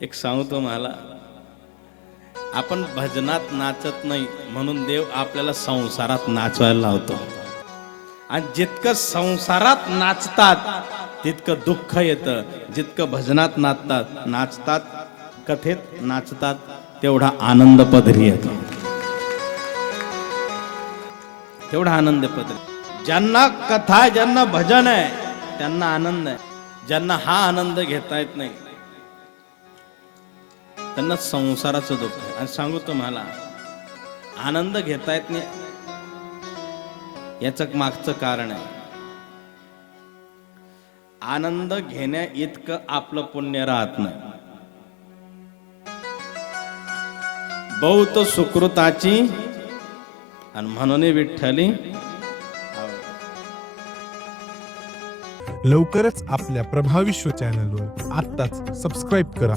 एक सांगतो मला, आपण भजनात नाचत नाही म्हणून देव आपल्याला संसारात नाचवायला लावतो. आणि जितकं संसारात नाचतात तितकं दुःख येतं. जितकं भजनात नाचतात कथेत नाचतात तेवढा आनंद पदरी येतो. तेवढा आनंद पदरी. ज्यांना कथा ज्यांना भजन आहे त्यांना आनंद आहे. ज्यांना हा आनंद घेता येत नाही त्यांना संसाराचं दुःख आहे. आणि सांगू तुम्हाला, आनंद घेता येत नाही याचं मागचं कारण आहे, आनंद घेण्या इतकं आपलं पुण्य राहत नाही. बहुत सुकृताची आणि म्हणून विठ्ठली. लवकरच आपल्या प्रभाविश्व चॅनलवर आत्ताच सबस्क्राईब करा.